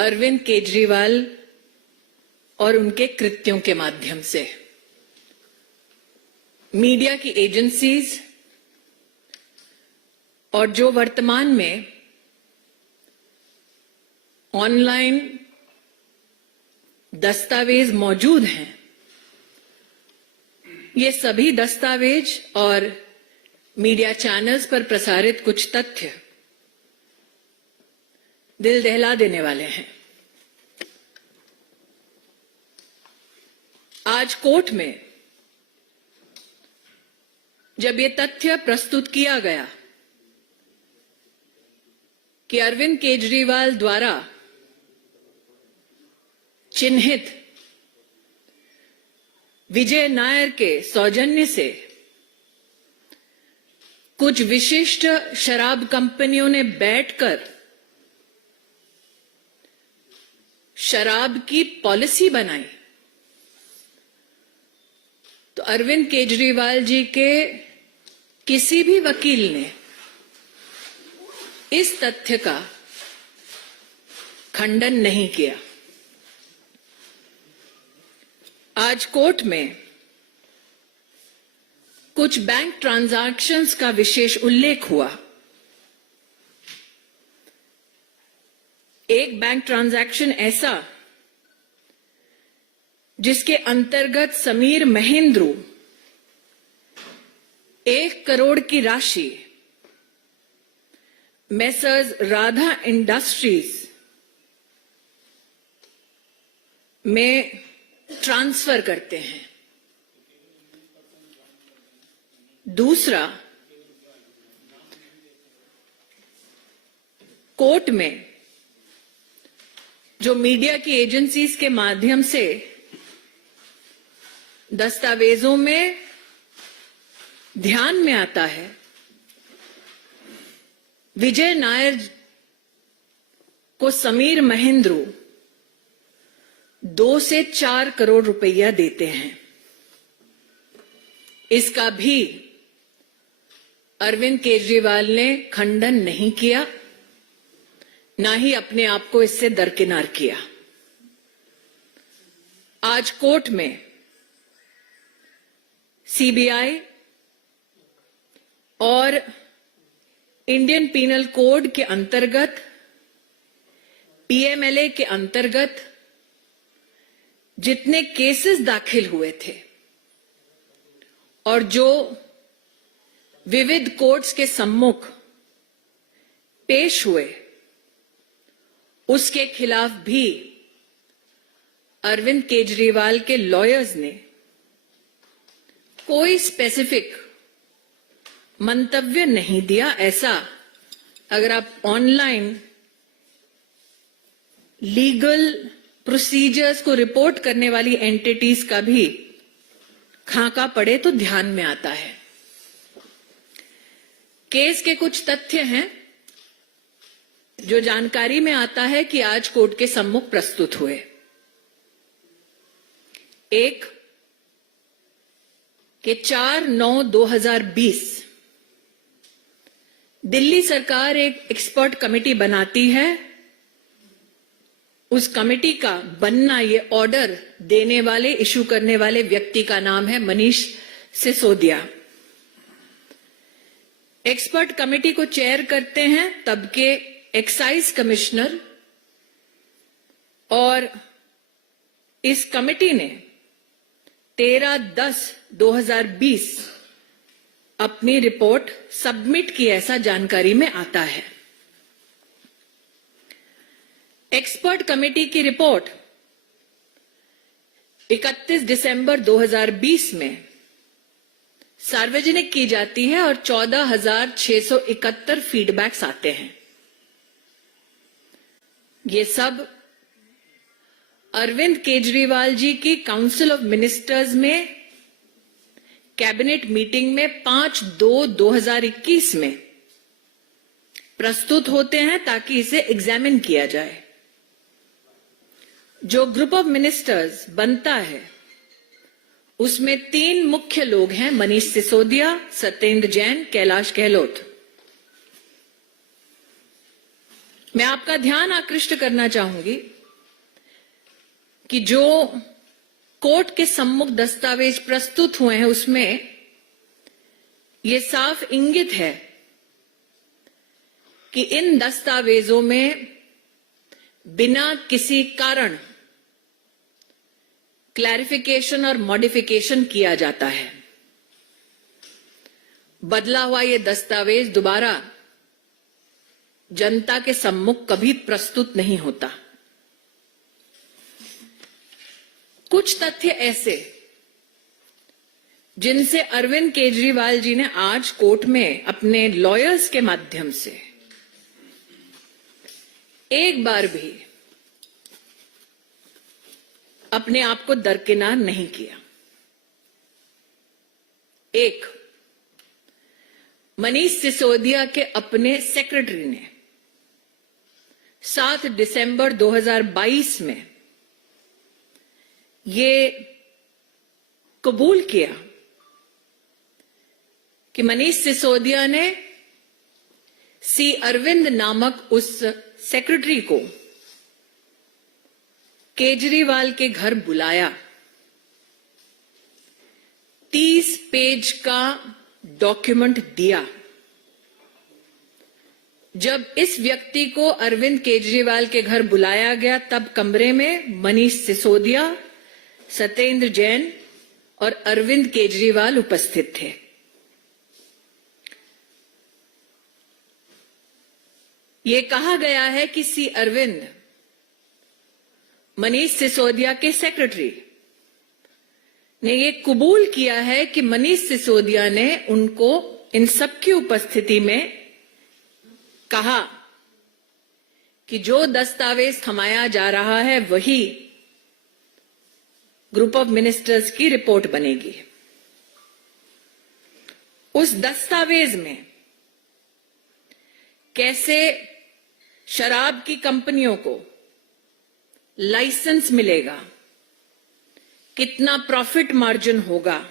अरविंद केजरीवाल और उनके कृत्यों के माध्यम से मीडिया की एजेंसीज और जो वर्तमान में ऑनलाइन दस्तावेज मौजूद हैं, ये सभी दस्तावेज और मीडिया चैनल्स पर प्रसारित कुछ तथ्य दिल दहला देने वाले हैं। आज कोर्ट में जब ये तथ्य प्रस्तुत किया गया कि अरविंद केजरीवाल द्वारा चिन्हित विजय नायर के सौजन्य से कुछ विशिष्ट शराब कंपनियों ने बैठकर शराब की पॉलिसी बनाई, तो अरविंद केजरीवाल जी के किसी भी वकील ने इस तथ्य का खंडन नहीं किया। आज कोर्ट में कुछ बैंक ट्रांजैक्शंस का विशेष उल्लेख हुआ। एक बैंक ट्रांजैक्शन ऐसा जिसके अंतर्गत समीर महेंद्रू 1 करोड़ की राशि मेसर्स राधा इंडस्ट्रीज में ट्रांसफर करते हैं। दूसरा, कोर्ट में जो मीडिया की एजेंसीज के माध्यम से दस्तावेजों में ध्यान में आता है, विजय नायर को समीर महेंद्रू 2 से 4 करोड़ रुपया देते हैं। इसका भी अरविंद केजरीवाल ने खंडन नहीं किया, ना ही अपने आप को इससे दरकिनार किया। आज कोर्ट में सीबीआई और इंडियन पीनल कोड के अंतर्गत, पीएमएलए के अंतर्गत जितने केसेस दाखिल हुए थे और जो विविध कोर्ट्स के सम्मुख पेश हुए, उसके खिलाफ भी अरविंद केजरीवाल के लॉयर्स ने कोई स्पेसिफिक मंतव्य नहीं दिया। ऐसा अगर आप ऑनलाइन लीगल प्रोसीजर्स को रिपोर्ट करने वाली एंटिटीज का भी खाका पड़े तो ध्यान में आता है। केस के कुछ तथ्य हैं जो जानकारी में आता है कि आज कोर्ट के सम्मुख प्रस्तुत हुए। एक कि 4/9/2020 दिल्ली सरकार एक एक्सपर्ट कमेटी बनाती है। उस कमेटी का बनना, ये ऑर्डर देने वाले, इशू करने वाले व्यक्ति का नाम है मनीष सिसोदिया। एक्सपर्ट कमेटी को चेयर करते हैं तब के एक्साइज कमिश्नर, और इस कमेटी ने 13/10/2020 अपनी रिपोर्ट सबमिट की, ऐसा जानकारी में आता है। एक्सपर्ट कमेटी की रिपोर्ट 31 दिसंबर 2020 में सार्वजनिक की जाती है और 14,671 फीडबैक्स आते हैं। ये सब अरविंद केजरीवाल जी की काउंसिल ऑफ मिनिस्टर्स में कैबिनेट मीटिंग में 5/2/2021 में प्रस्तुत होते हैं ताकि इसे एग्जामिन किया जाए। जो ग्रुप ऑफ मिनिस्टर्स बनता है उसमें 3 मुख्य लोग हैं, मनीष सिसोदिया, सत्येंद्र जैन, कैलाश गहलोत। मैं आपका ध्यान आकृष्ट करना चाहूंगी कि जो कोर्ट के सम्मुख दस्तावेज प्रस्तुत हुए हैं उसमें ये साफ इंगित है कि इन दस्तावेजों में बिना किसी कारण क्लैरिफिकेशन और मॉडिफिकेशन किया जाता है। बदला हुआ ये दस्तावेज दोबारा जनता के सम्मुख कभी प्रस्तुत नहीं होता। कुछ तथ्य ऐसे जिनसे अरविंद केजरीवाल जी ने आज कोर्ट में अपने लॉयर्स के माध्यम से एक बार भी अपने आप को दरकिनार नहीं किया। एक, मनीष सिसोदिया के अपने सेक्रेटरी ने 7 दिसंबर 2022 में ये कबूल किया कि मनीष सिसोदिया ने सी अरविंद नामक उस सेक्रेटरी को केजरीवाल के घर बुलाया, 30 पेज का डॉक्यूमेंट दिया। जब इस व्यक्ति को अरविंद केजरीवाल के घर बुलाया गया तब कमरे में मनीष सिसोदिया, सत्येंद्र जैन और अरविंद केजरीवाल उपस्थित थे। ये कहा गया है कि सी अरविंद मनीष सिसोदिया के सेक्रेटरी ने ये कबूल किया है कि मनीष सिसोदिया ने उनको इन सबकी उपस्थिति में कहा कि जो दस्तावेज थमाया जा रहा है वही ग्रुप ऑफ मिनिस्टर्स की रिपोर्ट बनेगी। उस दस्तावेज में कैसे शराब की कंपनियों को लाइसेंस मिलेगा, कितना प्रॉफिट मार्जिन होगा,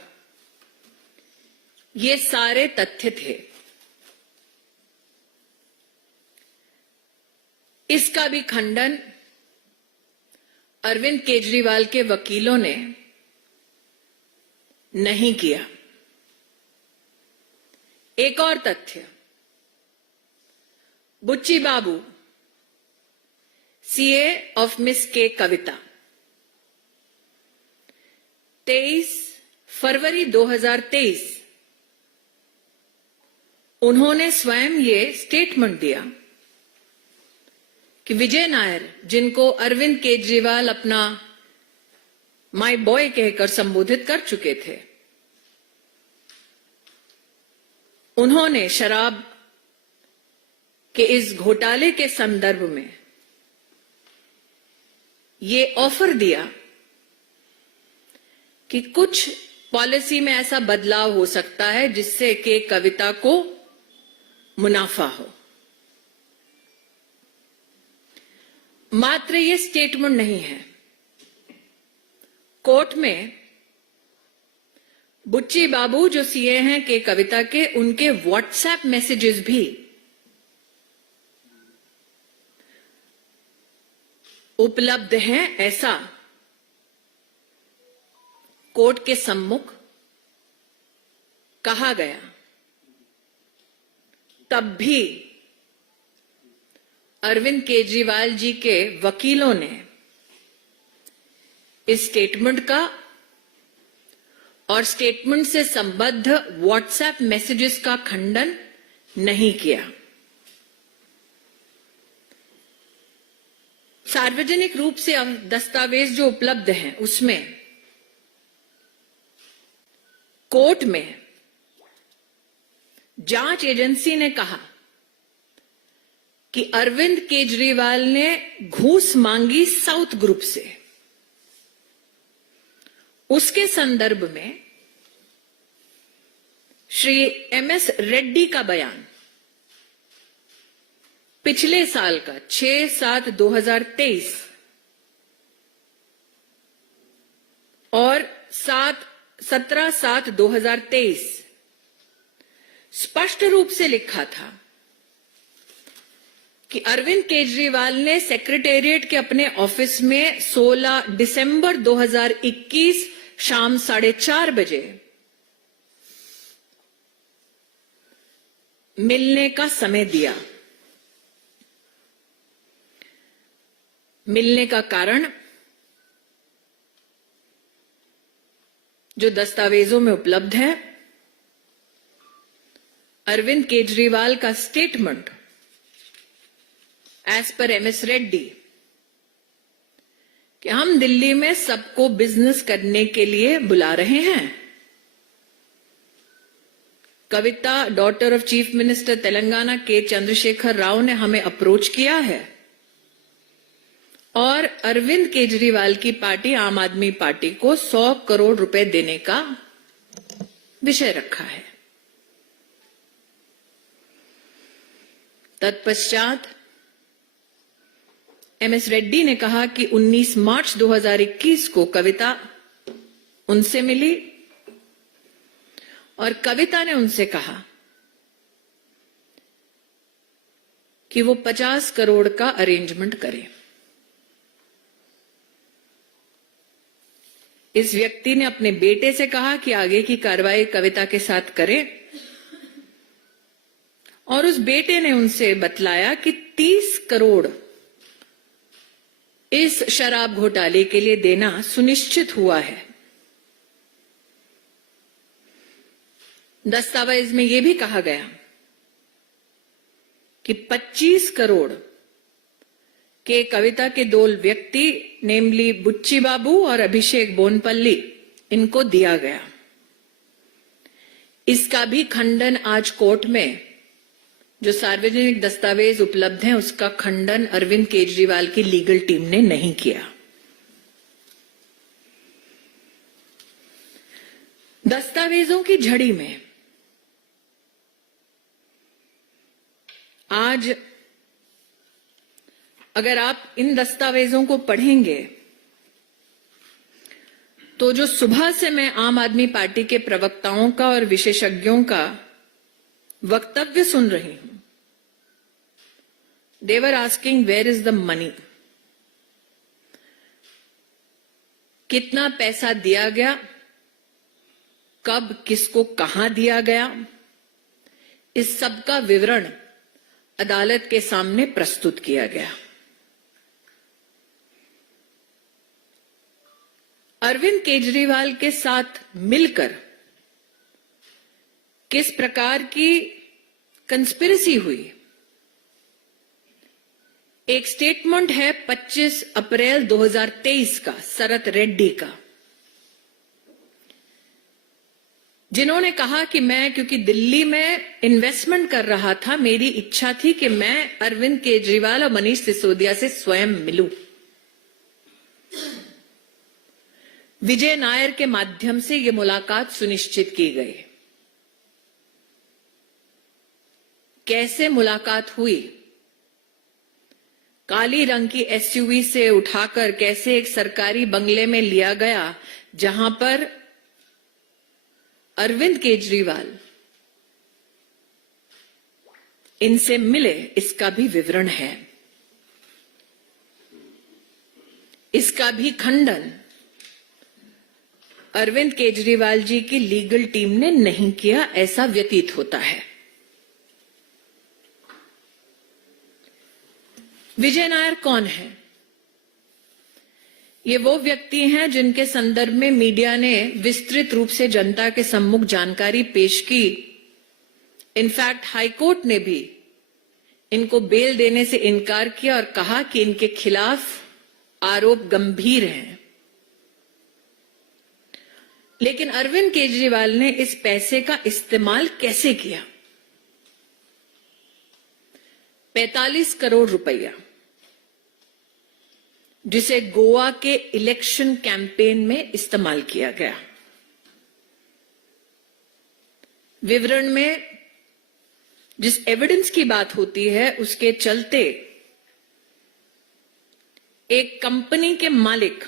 ये सारे तथ्य थे। इसका भी खंडन अरविंद केजरीवाल के वकीलों ने नहीं किया। एक और तथ्य, बुच्ची बाबू सीए ऑफ मिस के कविता 23 फरवरी 2023 उन्होंने स्वयं ये स्टेटमेंट दिया कि विजय नायर, जिनको अरविंद केजरीवाल अपना माय बॉय कहकर संबोधित कर चुके थे, उन्होंने शराब के इस घोटाले के संदर्भ में ये ऑफर दिया कि कुछ पॉलिसी में ऐसा बदलाव हो सकता है जिससे कि कविता को मुनाफा हो। मात्र ये स्टेटमेंट नहीं है, कोर्ट में बुच्ची बाबू जो सीए हैं के कविता के, उनके व्हाट्सएप मैसेजेस भी उपलब्ध हैं, ऐसा कोर्ट के सम्मुख कहा गया। तब भी अरविंद केजरीवाल जी के वकीलों ने इस स्टेटमेंट का और स्टेटमेंट से संबद्ध व्हाट्सएप मैसेजेस का खंडन नहीं किया। सार्वजनिक रूप से दस्तावेज जो उपलब्ध हैं उसमें कोर्ट में जांच एजेंसी ने कहा कि अरविंद केजरीवाल ने घूस मांगी साउथ ग्रुप से। उसके संदर्भ में श्री एमएस रेड्डी का बयान पिछले साल का 6/7/2023 और 17/7/2023 स्पष्ट रूप से लिखा था कि अरविंद केजरीवाल ने सेक्रेटेरिएट के अपने ऑफिस में 16 दिसंबर 2021 शाम 4:30 बजे मिलने का समय दिया। मिलने का कारण जो दस्तावेजों में उपलब्ध है, अरविंद केजरीवाल का statement as per MS Reddy कि हम दिल्ली में सबको बिजनेस करने के लिए बुला रहे हैं। Kavitha, daughter of chief minister Telangana K Chandrashekar Rao ने हमें अप्रोच किया है और अरविंद केजरीवाल की पार्टी आम आदमी पार्टी को 100 करोड़ रुपए देने का विषय रखा है। तत्पश्चात एमएस रेड्डी ने कहा कि 19 मार्च 2021 को कविता उनसे मिली और कविता ने उनसे कहा कि वो 50 करोड़ का अरेंजमेंट करें। इस व्यक्ति ने अपने बेटे से कहा कि आगे की कार्रवाई कविता के साथ करें और उस बेटे ने उनसे बतलाया कि 30 करोड़ इस शराब घोटाले के लिए देना सुनिश्चित हुआ है। दस्तावेज में यह भी कहा गया कि 25 करोड़ के कविता के दो व्यक्ति नेमली बुच्ची बाबू और अभिषेक बोनपल्ली इनको दिया गया। इसका भी खंडन आज कोर्ट में जो सार्वजनिक दस्तावेज उपलब्ध हैं उसका खंडन अरविंद केजरीवाल की लीगल टीम ने नहीं किया। दस्तावेजों की झड़ी में आज अगर आप इन दस्तावेजों को पढ़ेंगे तो जो सुबह से मैं आम आदमी पार्टी के प्रवक्ताओं का और विशेषज्ञों का वक्तव्य सुन रही हूं, they were asking where is the money? कितना पैसा दिया गया, कब किसको कहां दिया गया, इस सब का विवरण अदालत के सामने प्रस्तुत किया गया। अरविंद केजरीवाल के साथ मिलकर किस प्रकार की कंस्पिरेसी हुई, एक स्टेटमेंट है 25 अप्रैल 2023 का शरत रेड्डी का, जिन्होंने कहा कि मैं क्योंकि दिल्ली में इन्वेस्टमेंट कर रहा था, मेरी इच्छा थी कि मैं अरविंद केजरीवाल और मनीष सिसोदिया से स्वयं मिलूं। विजय नायर के माध्यम से यह मुलाकात सुनिश्चित की गई। कैसे मुलाकात हुई, काली रंग की एसयूवी से उठाकर कैसे एक सरकारी बंगले में लिया गया जहां पर अरविंद केजरीवाल इनसे मिले, इसका भी विवरण है। इसका भी खंडन अरविंद केजरीवाल जी की लीगल टीम ने नहीं किया, ऐसा व्यतीत होता है। विजय नायर कौन है? ये वो व्यक्ति हैं जिनके संदर्भ में मीडिया ने विस्तृत रूप से जनता के सम्मुख जानकारी पेश की। इनफैक्ट हाईकोर्ट ने भी इनको बेल देने से इनकार किया और कहा कि इनके खिलाफ आरोप गंभीर हैं। लेकिन अरविंद केजरीवाल ने इस पैसे का इस्तेमाल कैसे किया? 45 करोड़ रुपया, जिसे गोवा के इलेक्शन कैंपेन में इस्तेमाल किया गया। विवरण में जिस एविडेंस की बात होती है उसके चलते एक कंपनी के मालिक,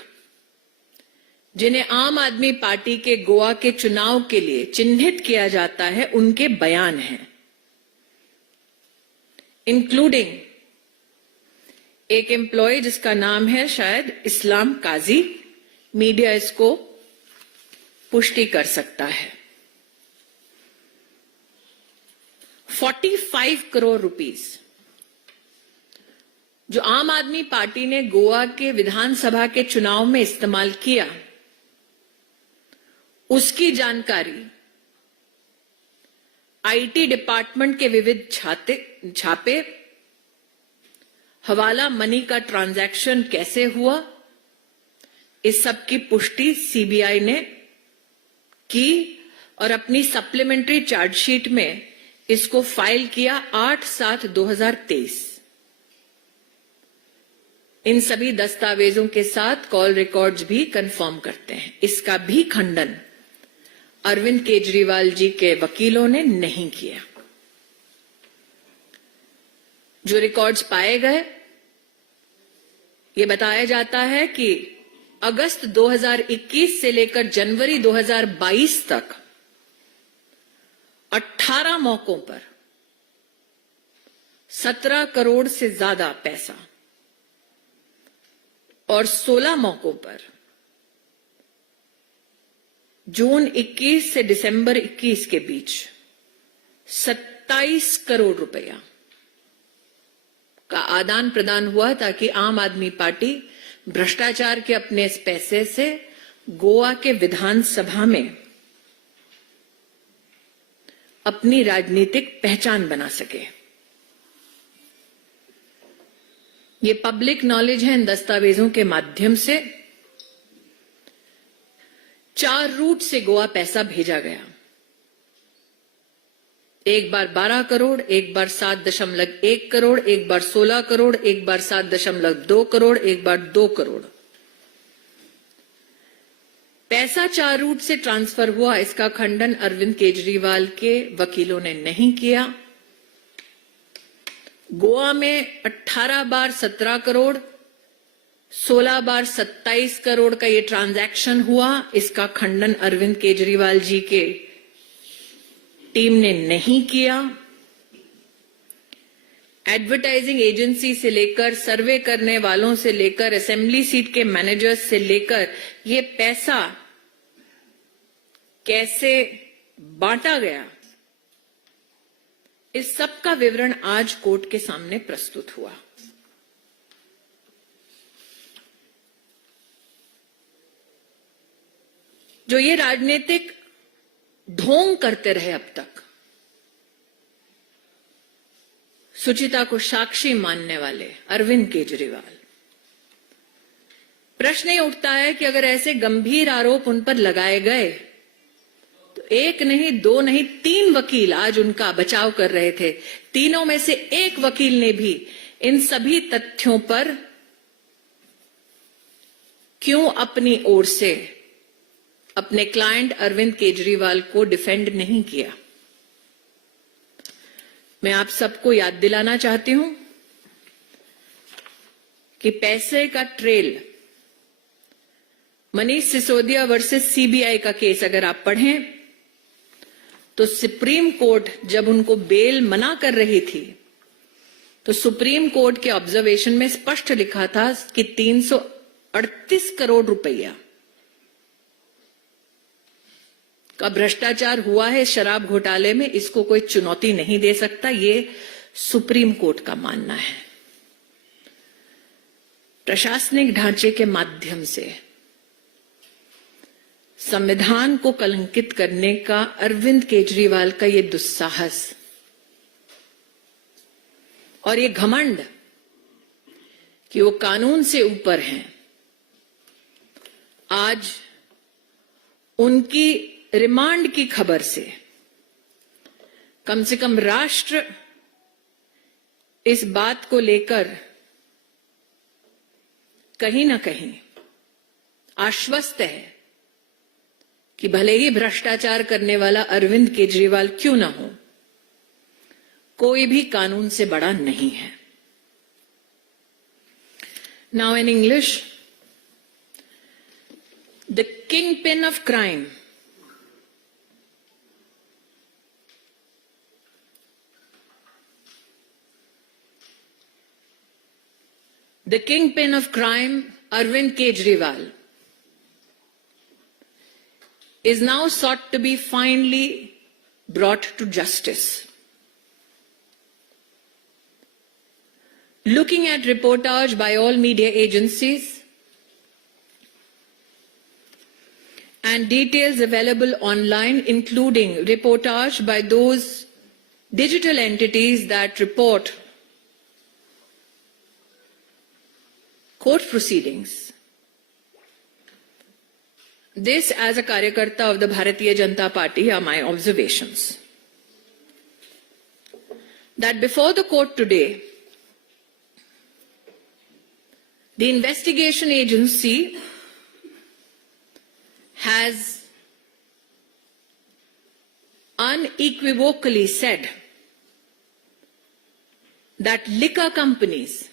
जिन्हें आम आदमी पार्टी के गोवा के चुनाव के लिए चिन्हित किया जाता है, उनके बयान हैं, इंक्लूडिंग एक एम्प्लॉय जिसका नाम है शायद इस्लाम काजी, मीडिया इसको पुष्टि कर सकता है। 45 करोड़ रुपीस जो आम आदमी पार्टी ने गोवा के विधानसभा के चुनाव में इस्तेमाल किया, उसकी जानकारी आईटी डिपार्टमेंट के विविध छापे, हवाला मनी का ट्रांजैक्शन कैसे हुआ, इस सब की पुष्टि सीबीआई ने की और अपनी सप्लीमेंट्री चार्जशीट में इसको फाइल किया 8/7/2023। इन सभी दस्तावेजों के साथ कॉल रिकॉर्ड्स भी कंफर्म करते हैं। इसका भी खंडन अरविंद केजरीवाल जी के वकीलों ने नहीं किया। जो रिकॉर्ड्स पाए गए, ये बताया जाता है कि अगस्त 2021 से लेकर जनवरी 2022 तक 18 मौकों पर 17 करोड़ से ज्यादा पैसा और 16 मौकों पर जून 21 से दिसंबर 21 के बीच 27 करोड़ रुपया का आदान प्रदान हुआ, ताकि आम आदमी पार्टी भ्रष्टाचार के अपने इस पैसे से गोवा के विधानसभा में अपनी राजनीतिक पहचान बना सके। ये पब्लिक नॉलेज है। इन दस्तावेजों के माध्यम से 4 रूट से गोवा पैसा भेजा गया। एक बार 12 करोड़, एक बार 7.1 करोड़, एक बार 16 करोड़, एक बार 7.2 करोड़, एक बार 2 करोड़। पैसा 4 रूट से ट्रांसफर हुआ, इसका खंडन अरविंद केजरीवाल के वकीलों ने नहीं किया। गोवा में 18 बार 17 करोड़, 16 बार 27 करोड़ का ये ट्रांजैक्शन हुआ, इसका खंडन अरविंद केजरीवाल जी के टीम ने नहीं किया। एडवर्टाइजिंग एजेंसी से लेकर, सर्वे करने वालों से लेकर, असेंबली सीट के मैनेजर्स से लेकर ये पैसा कैसे बांटा गया, इस सब का विवरण आज कोर्ट के सामने प्रस्तुत हुआ। जो ये राजनीतिक ढोंग करते रहे अब तक, सुचिता को साक्षी मानने वाले अरविंद केजरीवाल, प्रश्न ये उठता है कि अगर ऐसे गंभीर आरोप उन पर लगाए गए तो एक नहीं, 2 नहीं, 3 वकील आज उनका बचाव कर रहे थे। तीनों में से एक वकील ने भी इन सभी तथ्यों पर क्यों अपनी ओर से अपने क्लाइंट अरविंद केजरीवाल को डिफेंड नहीं किया। मैं आप सबको याद दिलाना चाहती हूं कि पैसे का trail, Manish Sisodia versus CBI का केस अगर आप पढ़ें तो सुप्रीम कोर्ट जब उनको बेल मना कर रही थी तो सुप्रीम कोर्ट के ऑब्जर्वेशन में स्पष्ट लिखा था कि 338 करोड़ रुपया का भ्रष्टाचार हुआ है शराब घोटाले में। इसको कोई चुनौती नहीं दे सकता, ये सुप्रीम कोर्ट का मानना है। प्रशासनिक ढांचे के माध्यम से संविधान को कलंकित करने का अरविंद केजरीवाल का ये दुस्साहस और ये घमंड कि वो कानून से ऊपर हैं, आज उनकी रिमांड की खबर से कम राष्ट्र इस बात को लेकर कहीं ना कहीं आश्वस्त है कि भले ही भ्रष्टाचार करने वाला अरविंद केजरीवाल क्यों ना हो, कोई भी कानून से बड़ा नहीं है। Now in English, the kingpin of crime the kingpin of crime, Arvind Kejriwal, is now sought to be finally brought to justice. Looking at reportage by all media agencies and details available online, including reportage by those digital entities that report court proceedings. This, as a Karyakarta of the Bharatiya Janata Party, are my observations. That before the court today, the investigation agency has unequivocally said that liquor companies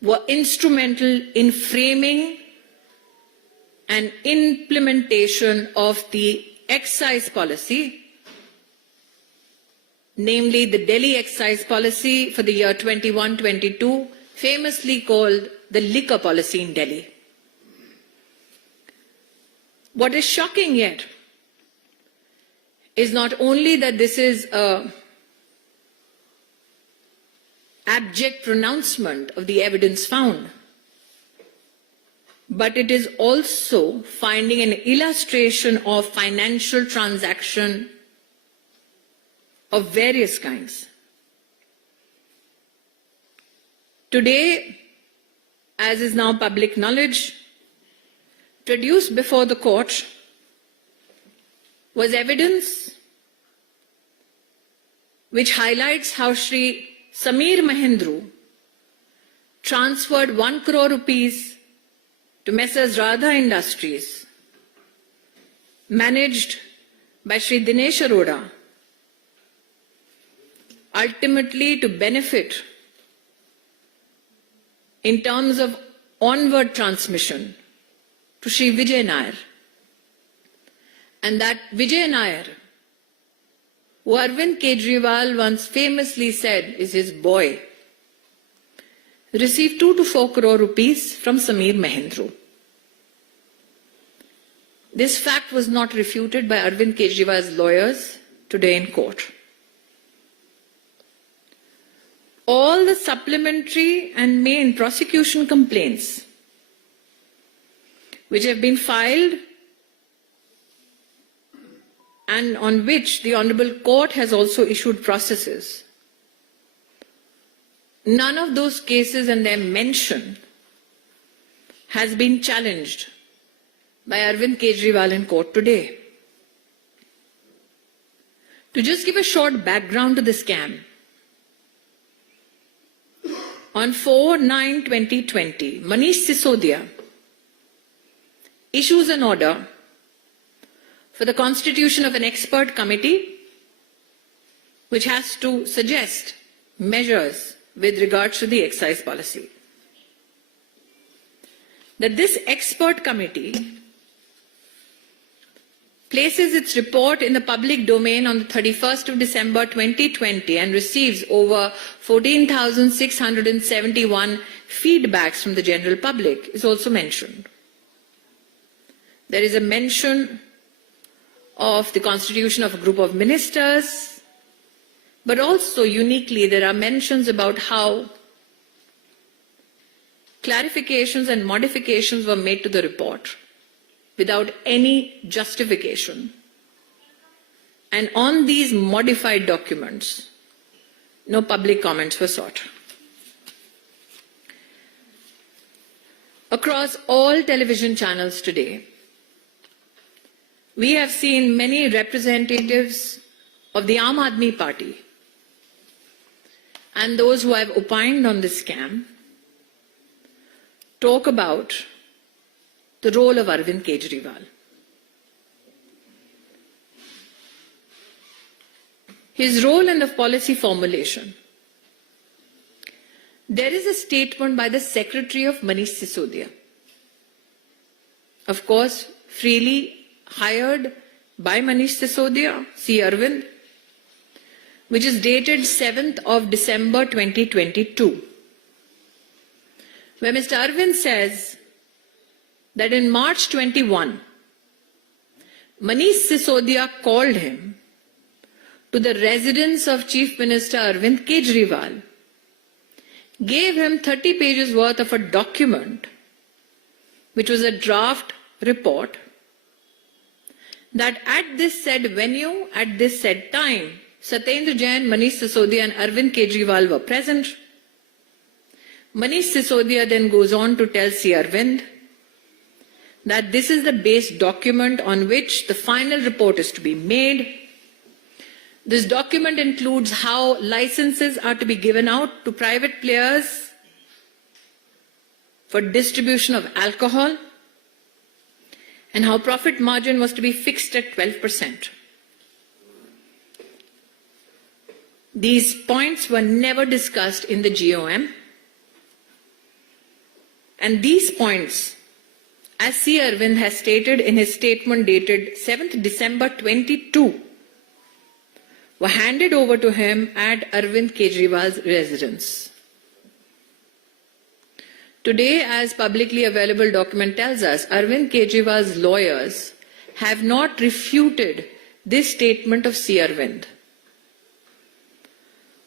were instrumental in framing and implementation of the excise policy, namely the Delhi excise policy for the year 21-22, famously called the liquor policy in Delhi. What is shocking yet is not only that this is an abject pronouncement of the evidence found, but it is also finding an illustration of financial transaction of various kinds. Today, as is now public knowledge, produced before the court was evidence which highlights how Shri Sameer Mahendru transferred 1 crore rupees to Messrs. Radha Industries, managed by Shri Dinesh Arora, ultimately to benefit in terms of onward transmission to Shri Vijay Nair. And that Vijay Nair, who Arvind Kejriwal once famously said is his boy, received 2 to 4 crore rupees from Sameer Mahendru. This fact was not refuted by Arvind Kejriwal's lawyers today in court. All the supplementary and main prosecution complaints which have been filed and on which the Honorable Court has also issued processes, none of those cases and their mention has been challenged by Arvind Kejriwal in court today. To just give a short background to the scam, on 4/9/2020, Manish Sisodia issues an order for the constitution of an expert committee which has to suggest measures with regards to the excise policy. That this expert committee places its report in the public domain on the 31st of December 2020 and receives over 14,671 feedbacks from the general public is also mentioned. There is a mention of the constitution of a group of ministers, but also uniquely there are mentions about how clarifications and modifications were made to the report without any justification. And on these modified documents, no public comments were sought. Across all television channels today, we have seen many representatives of the Aam Aadmi Party and those who have opined on this scam talk about the role of Arvind Kejriwal. His role in the policy formulation. There is a statement by the Secretary of Manish Sisodia, of course, freely hired by Manish Sisodia, C. Arvind, which is dated 7th of December 2022. where Mr. Arvind says that in March 21, Manish Sisodia called him to the residence of Chief Minister Arvind Kejriwal, gave him 30 pages worth of a document, which was a draft report, that at this said venue, at this said time, Satyendra Jain, Manish Sisodia and Arvind Kejriwal were present. Manish Sisodia then goes on to tell C. Arvind that this is the base document on which the final report is to be made. This document includes how licenses are to be given out to private players for distribution of alcohol and how profit margin was to be fixed at 12%. These points were never discussed in the GOM, and these points, as C. Arvind has stated in his statement dated 7th December 22, were handed over to him at Arvind Kejriwal's residence. Today, as publicly available document tells us, Arvind Kejriwal's lawyers have not refuted this statement of C. Arvind.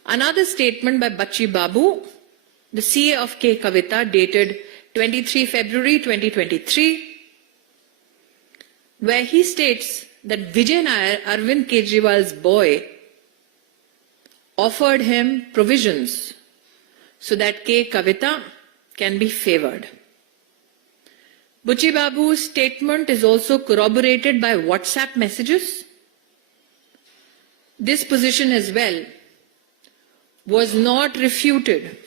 Another statement by Bachi Babu, the CA of K. Kavita, dated 23 February 2023, where he states that Vijay Nair, Arvind Kejriwal's boy, offered him provisions so that K. Kavita can be favored. Bachi Babu's statement is also corroborated by WhatsApp messages. This position as well was not refuted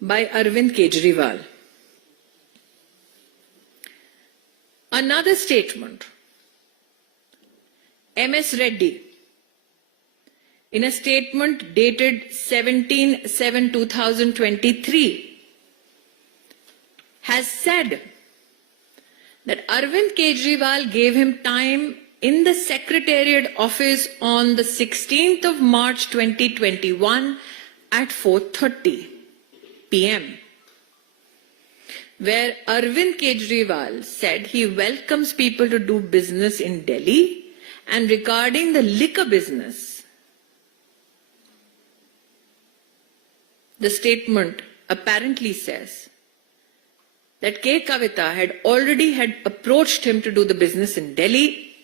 by Arvind Kejriwal. Another statement, MS Reddy, in a statement dated 17/7/2023, has said that Arvind Kejriwal gave him time in the Secretariat office on the 16th of March 2021 at 4:30 p.m. where Arvind Kejriwal said he welcomes people to do business in Delhi, and regarding the liquor business, the statement apparently says that K. Kavita had already approached him to do the business in Delhi,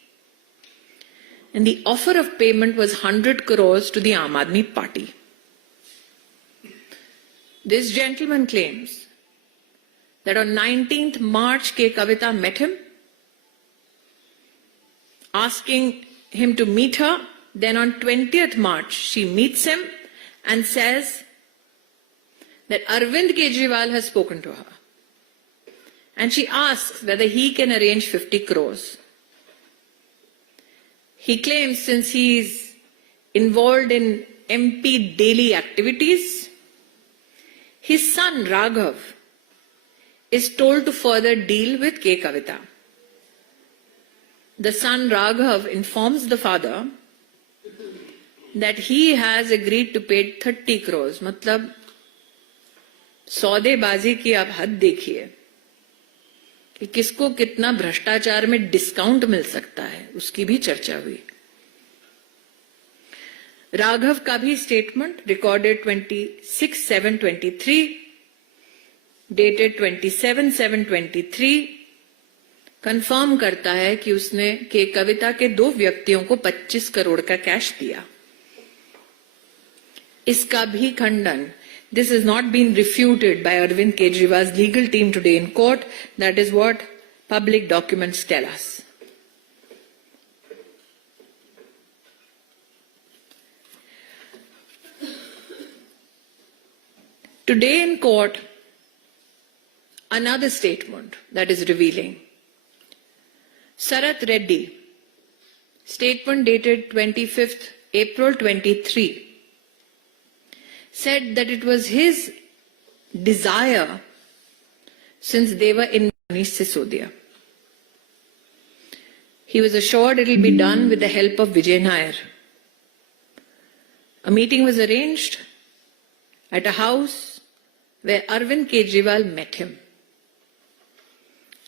and the offer of payment was 100 crores to the Aam Aadmi Party. This gentleman claims that on 19th March, K. Kavita met him, asking him to meet her. Then on 20th March, she meets him and says that Arvind Kejriwal has spoken to her. And she asks whether he can arrange 50 crores. He claims since he is involved in MP daily activities, his son Raghav is told to further deal with K. Kavita. The son Raghav informs the father that he has agreed to pay 30 crores. मतलब सौदेबाजी की आप हद देखिए कि किसको कितना भ्रष्टाचार में डिस्काउंट मिल सकता है, उसकी भी चर्चा हुई. राघव का भी स्टेटमेंट रिकॉर्डेड 26/7/23 डेटेड 27/7/23 कंफर्म करता है कि उसने के कविता के 2 व्यक्तियों को 25 करोड़ का कैश दिया. इसका भी खंडन. This has not been refuted by Arvind Kejriwal's legal team today in court. That is what public documents tell us. Today in court, another statement that is revealing. Sarath Reddy, statement dated 25th April 23, said that it was his desire, since they were in Manish Sisodia. He was assured it will be done with the help of Vijay Nair. A meeting was arranged at a house where Arvind Kejriwal met him.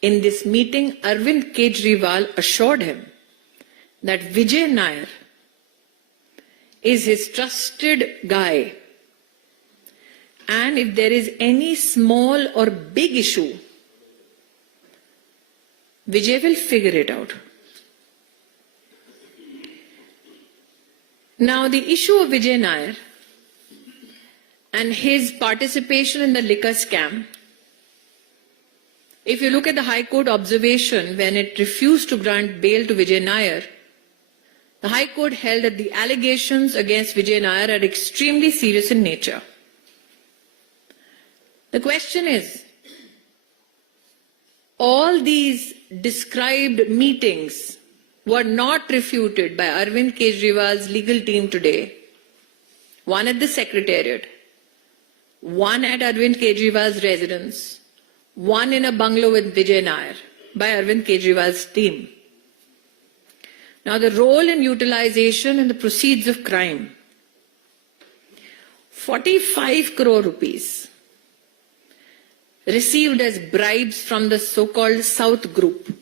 In this meeting, Arvind Kejriwal assured him that Vijay Nair is his trusted guy, and if there is any small or big issue, Vijay will figure it out. Now, the issue of Vijay Nair and his participation in the liquor scam, if you look at the High Court observation when it refused to grant bail to Vijay Nair, the High Court held that the allegations against Vijay Nair are extremely serious in nature. The question is, all these described meetings were not refuted by Arvind Kejriwal's legal team today. One at the Secretariat, one at Arvind Kejriwal's residence, one in a bungalow with Vijay Nair by Arvind Kejriwal's team. Now, the role and utilization and the proceeds of crime. 45 crore rupees received as bribes from the so-called South Group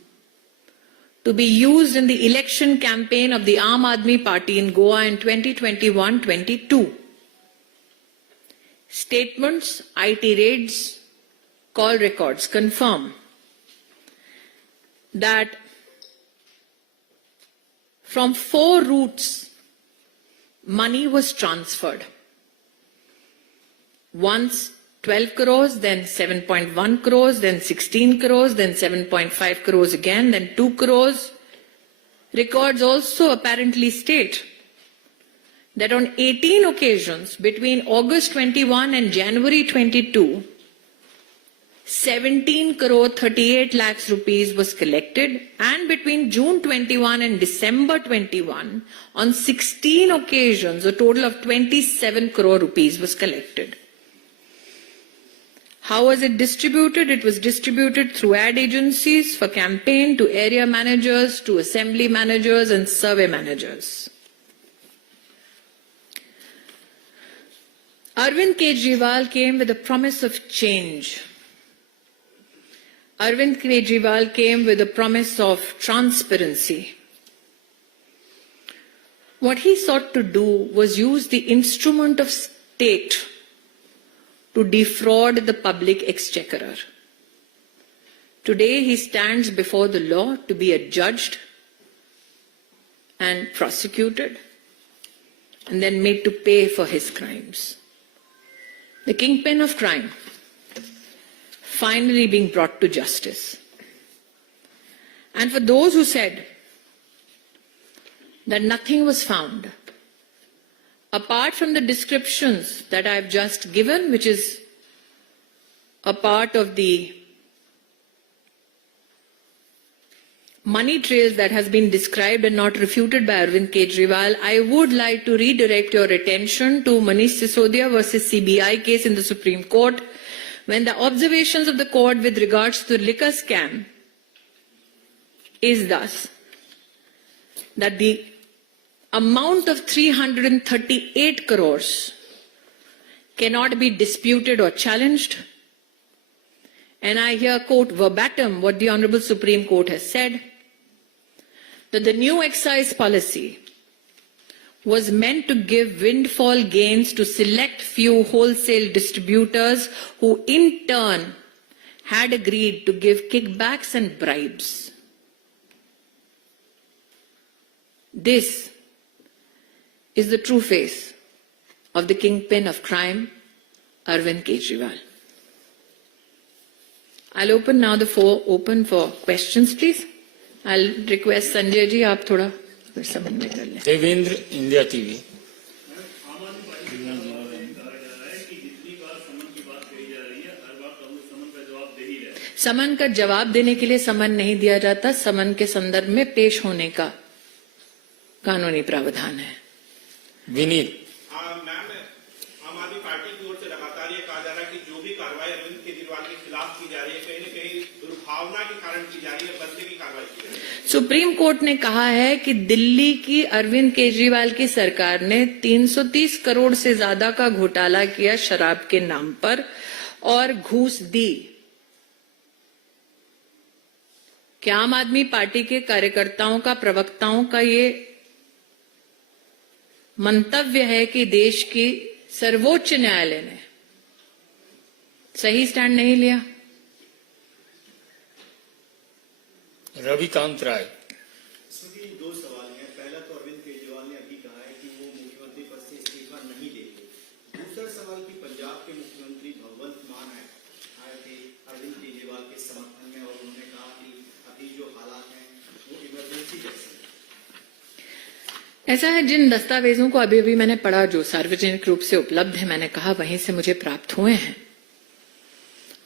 to be used in the election campaign of the Aam Aadmi Party in Goa in 2021-22. Statements, IT raids, call records confirm that from 4 routes, money was transferred. Once 12 crores, then 7.1 crores, then 16 crores, then 7.5 crores again, then 2 crores. Records also apparently state that on 18 occasions between August 21 and January 22, 17 crore 38 lakhs rupees was collected, and between June 21 and December 21, on 16 occasions, a total of 27 crore rupees was collected. How was it distributed? It was distributed through ad agencies for campaign to area managers, to assembly managers and survey managers. Arvind Kejriwal came with a promise of change. Arvind Kejriwal came with a promise of transparency. What he sought to do was use the instrument of state to defraud the public exchequer. Today he stands before the law to be adjudged and prosecuted and then made to pay for his crimes. The kingpin of crime finally being brought to justice. And for those who said that nothing was found, apart from the descriptions that I have just given, which is a part of the money trails that has been described and not refuted by Arvind Kejriwal, I would like to redirect your attention to Manish Sisodia versus CBI case in the Supreme Court, when the observations of the court with regards to the liquor scam is thus that the amount of 338 crores cannot be disputed or challenged. And I here quote verbatim what the Honorable Supreme Court has said, that the new excise policy was meant to give windfall gains to select few wholesale distributors who in turn had agreed to give kickbacks and bribes. This is the true face of the kingpin of crime, Arvind Kejriwal. I'll open now the floor open for questions, please. I'll request Sanjay ji, आप थोड़ा समझ में कर लें. Devendra, India TV. समन का जवाब देने के लिए समन नहीं दिया जाता, समन के संदर्भ में पेश होने का कानूनी प्रावधान है. विनीत. मैम, आम आदमी पार्टी की ओर से लगातार ये कहा जा रहा है कि जो भी कार्रवाई अरविंद केजरीवाल के खिलाफ की जा रही है, कहीं न कहीं दुर्भावना के कारण की जा रही है, बदले की कार्रवाई की जा रही है. सुप्रीम कोर्ट ने कहा है कि दिल्ली की अरविंद केजरीवाल की सरकार ने 330 करोड़ से ज्यादा का घोटाला किया शराब के नाम पर, और घूस दी। क्या आम आदमी पार्टी के कार्यकर्ताओं का, प्रवक्ताओं का ये मंतव्य है कि देश की सर्वोच्च न्यायालय ने सही स्टैंड नहीं लिया? रविकांत राय। स्मृति, दो सवाल हैं। पहला तो अरविंद केजरीवाल ने अभी कहा है कि वो मुख्यमंत्री पद से इस्तीफा नहीं देंगे। दूसरा सवाल कि पंजाब के मुख्यमंत्री भगवंत मान आए थे अरविंद केजरीवाल के समर्थन में और उन्होंने कहा कि अभी जो हालात हैं वो इमरजेंसी जैसे हैं। ऐसा है, जिन दस्तावेजों को अभी अभी मैंने पढ़ा, जो सार्वजनिक रूप से उपलब्ध है, मैंने कहा वहीं से मुझे प्राप्त हुए हैं,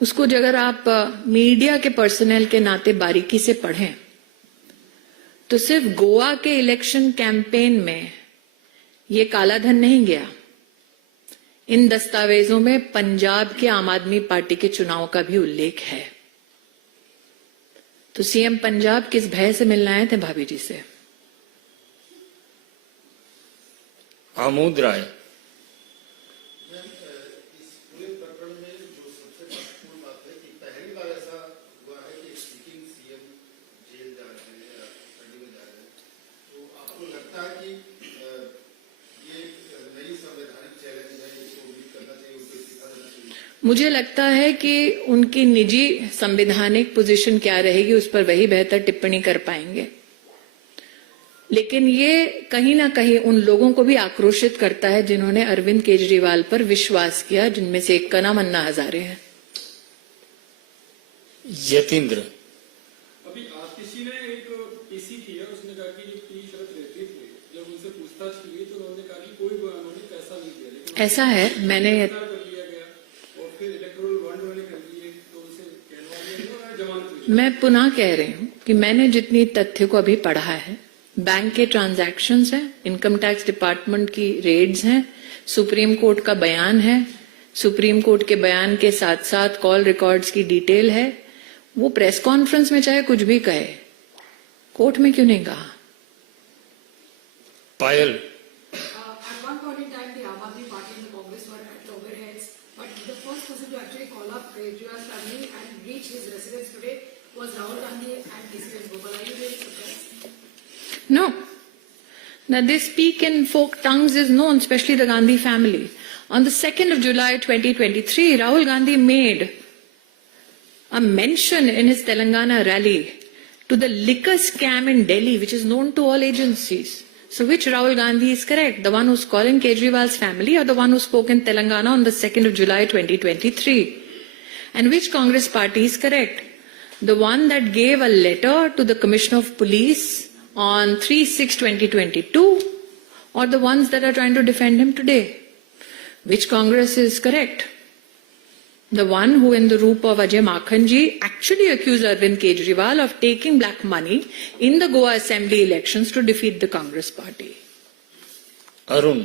उसको अगर आप मीडिया के पर्सनल के नाते बारीकी से पढ़ें तो सिर्फ गोवा के इलेक्शन कैंपेन में ये काला धन नहीं गया। इन दस्तावेजों में पंजाब के आम आदमी पार्टी के चुनाव का भी उल्लेख है। तो सीएम पंजाब किस भय से मिलने आए थे भाभी जी से? आमोद राय। इस पूरे प्रकरण में जो सबसे महत्वपूर्ण बात है कि पहली बार ऐसा हुआ है कि सिटिंग सीएम जेल जा रहे हैं या कड़ी में जा रहे हैं। तो आपको लगता है कि ये नई संवैधानिक चैलेंज है, इसको उम्मीद करना चाहिए, उनको इस्तीफा देना चाहिए? मुझे लगता है कि उनकी निजी संवैधानिक पोजीशन क्या रहेगी उस पर वही बेहतर टिप्पणी कर पाएंगे, लेकिन ये कहीं ना कहीं उन लोगों को भी आक्रोशित करता है जिन्होंने अरविंद केजरीवाल पर विश्वास किया, जिनमें से एक का नाम अन्ना हजारे है। यतीन्द्र। अभी किसी ने एक पीसी किया, उसने कहा कि जो 30 शरत रहती थी, जब उनसे पूछताछ की गई तो उन्होंने कहा कि कोई उन्होंने पैसा नहीं दिया, लेकिन ऐसा है, मैंने कर लिया गया और फिर इलेक्टोरल बॉन्ड उन्होंने कर लिए तो उसे कहलवा दिया और जमानत हुई। मैं पुनः कह रही हूं कि मैंने जितनी तथ्य को अभी पढ़ा है, बैंक के ट्रांजैक्शंस हैं, इनकम टैक्स डिपार्टमेंट की रेड्स हैं, सुप्रीम कोर्ट का बयान है, सुप्रीम कोर्ट के बयान के साथ साथ कॉल रिकॉर्ड्स की डिटेल है। वो प्रेस कॉन्फ्रेंस में चाहे कुछ भी कहे, कोर्ट में क्यों नहीं कहा? पायल। At one point in time, the Aam Aadmi Party and the Congress were at loggerheads, but the first person to actually call up Kejriwal's family and reach his residence today was Rahul Gandhi and KCS Gopal. Are you really surprised? No. Now, this speak in folk tongues is known, especially the Gandhi family. On the 2nd of July 2023, Rahul Gandhi made a mention in his Telangana rally to the liquor scam in Delhi, which is known to all agencies. So which Rahul Gandhi is correct? The one who's calling Kejriwal's family or the one who spoke in Telangana on the 2nd of July 2023? And which Congress party is correct? The one that gave a letter to the Commissioner of Police on 3/6/2022 or the ones that are trying to defend him today? Which Congress is correct? The one who in the roop of Ajay Makhanji actually accused Arvind Kejriwal of taking black money in the Goa Assembly elections to defeat the Congress party. Arun.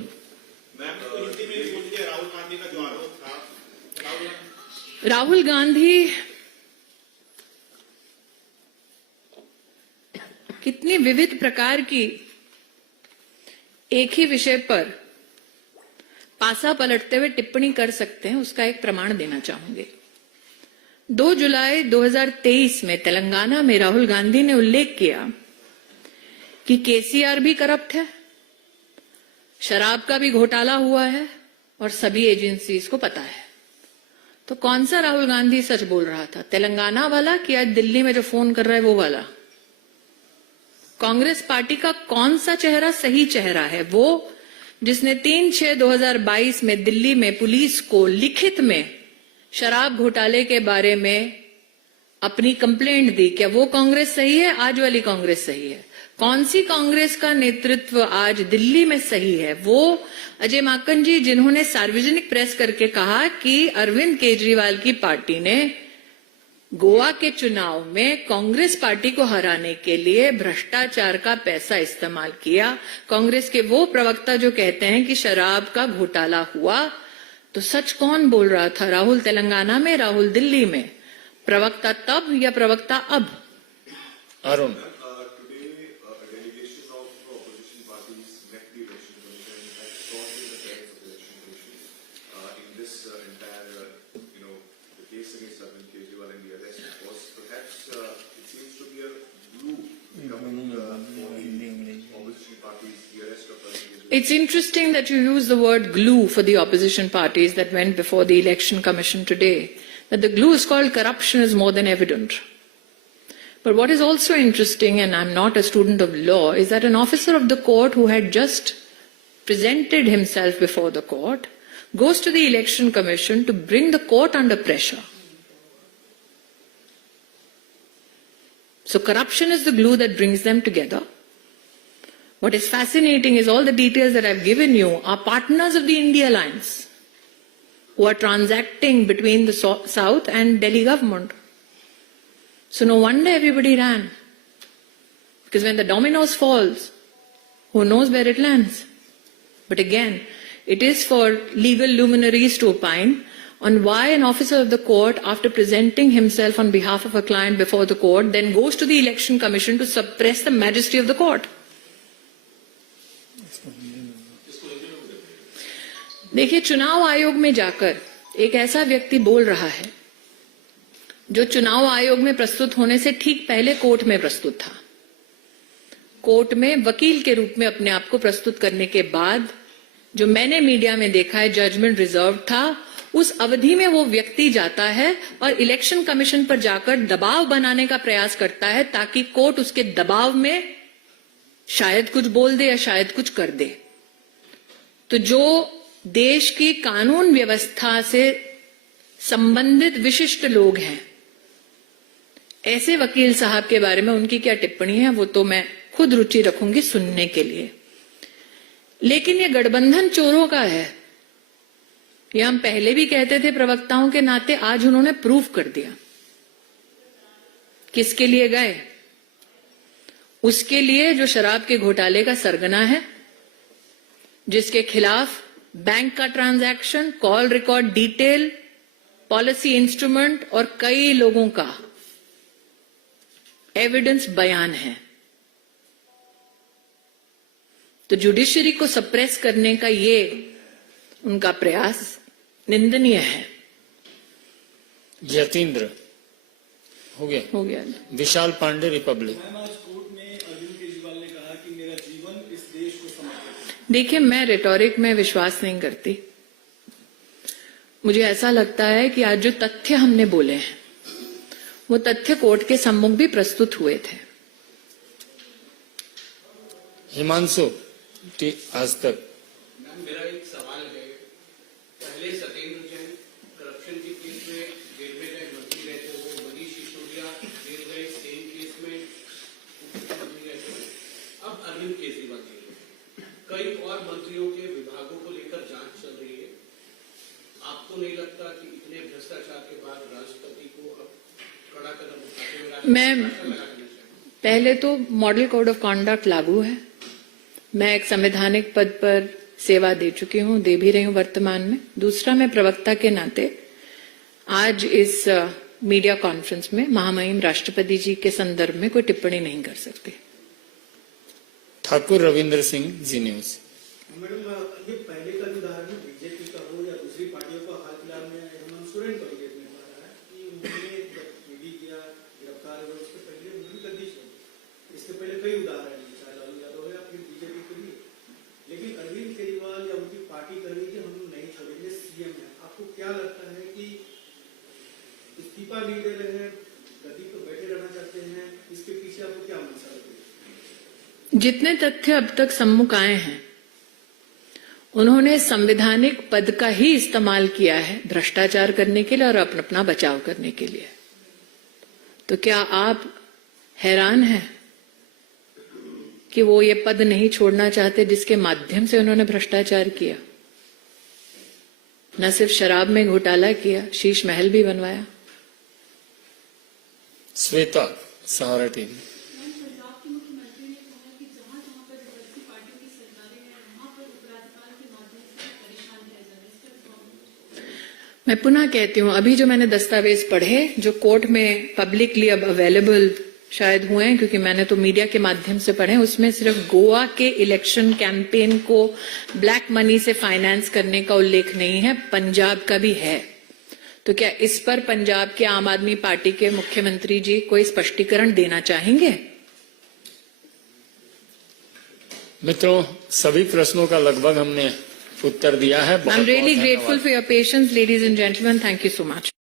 Ma'am Hindi में बोल दिया राहुल गांधी का जो आरोप था, राहुल गांधी कितनी विविध प्रकार की एक ही विषय पर पासा पलटते हुए टिप्पणी कर सकते हैं, उसका एक प्रमाण देना चाहूंगी। 2 जुलाई 2023 में तेलंगाना में राहुल गांधी ने उल्लेख किया कि केसीआर भी करप्ट है, शराब का भी घोटाला हुआ है और सभी एजेंसीज को पता है। तो कौन सा राहुल गांधी सच बोल रहा था, तेलंगाना वाला कि आज दिल्ली में जो फोन कर रहा है वो वाला? कांग्रेस पार्टी का कौन सा चेहरा सही चेहरा है? वो जिसने 3/6/2022 में दिल्ली में पुलिस को लिखित में शराब घोटाले के बारे में अपनी कंप्लेंट दी। क्या वो कांग्रेस सही है? आज वाली कांग्रेस सही है? कौन सी कांग्रेस का नेतृत्व आज दिल्ली में सही है? वो अजय माकन जी जिन्होंने सार्वजनिक प्रेस करके कहा कि अरविंद केजरीवाल की पार्टी ने गोवा के चुनाव में कांग्रेस पार्टी को हराने के लिए भ्रष्टाचार का पैसा इस्तेमाल किया। कांग्रेस के वो प्रवक्ता जो कहते हैं कि शराब का घोटाला हुआ, तो सच कौन बोल रहा था? राहुल तेलंगाना में, राहुल दिल्ली में? प्रवक्ता तब या प्रवक्ता अब? Arun. It's interesting that you use the word glue for the opposition parties that went before the Election Commission today. That the glue is called corruption is more than evident. But what is also interesting, and I'm not a student of law, is that an officer of the court who had just presented himself before the court goes to the Election Commission to bring the court under pressure. So corruption is the glue that brings them together. What is fascinating is all the details that I've given you are partners of the India Alliance who are transacting between the South and Delhi government. So no wonder everybody ran. Because when the dominoes falls, who knows where it lands? But again, it is for legal luminaries to opine on why an officer of the court, after presenting himself on behalf of a client before the court, then goes to the Election Commission to suppress the majesty of the court. देखिए, चुनाव आयोग में जाकर एक ऐसा व्यक्ति बोल रहा है जो चुनाव आयोग में प्रस्तुत होने से ठीक पहले कोर्ट में प्रस्तुत था। कोर्ट में वकील के रूप में अपने आप को प्रस्तुत करने के बाद जो मैंने मीडिया में देखा है जजमेंट रिजर्व था, उस अवधि में वो व्यक्ति जाता है और इलेक्शन कमीशन पर जाकर दबाव बनाने का प्रयास करता है ताकि कोर्ट उसके दबाव में शायद कुछ बोल दे या शायद कुछ कर दे। तो जो देश की कानून व्यवस्था से संबंधित विशिष्ट लोग हैं, ऐसे वकील साहब के बारे में उनकी क्या टिप्पणी है वो तो मैं खुद रुचि रखूंगी सुनने के लिए। लेकिन ये गठबंधन चोरों का है, ये हम पहले भी कहते थे प्रवक्ताओं के नाते, आज उन्होंने प्रूव कर दिया। किसके लिए गए? उसके लिए जो शराब के घोटाले का सरगना है, जिसके खिलाफ बैंक का transaction, call record detail, policy instrument और कई लोगों का एविडेंस बयान है। तो जुडिशरी को सप्रेस करने का ये उनका प्रयास निंदनीय है। यतीन्द्र हो गया। विशाल पांडे, रिपब्लिक। देखिए, मैं रिटोरिक में विश्वास नहीं करती। मुझे ऐसा लगता है कि आज जो तथ्य हमने बोले हैं वो तथ्य कोर्ट के सम्मुख भी प्रस्तुत हुए थे। हिमांशु, आज तक। मैम, मेरा एक सवाल है। पहले सत्येंद्र जैन करप्शन के केस में रेलवे का मंत्री रहते हुए, Manish Sisodia railway same case में मुख्यमंत्री रहते हुए, अब अरविंद केजरीवाल जी, कई और मंत्रियों के विभागों को लेकर जांच चल रही है। आपको नहीं लगता कि इतने भ्रष्टाचार के बाद राष्ट्रपति को अब कड़ा कदम उठाते हुए मैं पहले तो मॉडल कोड ऑफ कॉन्डक्ट लागू है। मैं एक संवैधानिक पद पर सेवा दे चुकी हूं, दे भी रही हूं वर्तमान में। दूसरा, मैं प्रवक्ता के नाते आज इस मीडिया कॉन्फ्रेंस में महामहिम राष्ट्रपति जी के संदर्भ में कोई टिप्पणी नहीं कर सकती। ठाकुर रविंद्र सिंह, जी न्यूज। मैडम, ये पहले का उदाहरण बीजेपी का हो या दूसरी पार्टियों का, हाल फिलहाल में हेमंत सोरेन को देखने को आ रहा है कि उन्होंने ईडी किया, गिरफ्तार हुए, उसके पहले उन्होंने गद्दी छोड़ी। इसके पहले कई उदाहरण हैं, चाहे लालू यादव हो या फिर बीजेपी के लिए। लेकिन अरविंद केजरीवाल या उनकी पार्टी कर रही है हम नहीं छोड़ेंगे, सीएम है। आपको क्या लगता है कि इस्तीफा नहीं दे रहे हैं, गद्दी पर बैठे रहना चाहते हैं, इसके पीछे आपको क्या मंशा लगती है? जितने तथ्य अब तक सम्मुख आए हैं उन्होंने संवैधानिक पद का ही इस्तेमाल किया है भ्रष्टाचार करने के लिए और अपना बचाव करने के लिए। तो क्या आप हैरान हैं कि वो ये पद नहीं छोड़ना चाहते जिसके माध्यम से उन्होंने भ्रष्टाचार किया? न सिर्फ शराब में घोटाला किया, शीश महल भी बनवाया। श्वेता, सहारा टीवी। मैं पुनः कहती हूं, अभी जो मैंने दस्तावेज पढ़े जो कोर्ट में पब्लिकली अब अवेलेबल शायद हुए हैं, क्योंकि मैंने तो मीडिया के माध्यम से पढ़े, उसमें सिर्फ गोवा के इलेक्शन कैंपेन को ब्लैक मनी से फाइनेंस करने का उल्लेख नहीं है, पंजाब का भी है। तो क्या इस पर पंजाब के आम आदमी पार्टी के मुख्यमंत्री जी कोई स्पष्टीकरण देना चाहेंगे? मित्रों, सभी प्रश्नों का लगभग हमने उत्तर दिया है। I am really grateful for your patience, ladies and gentleman, thank you so much.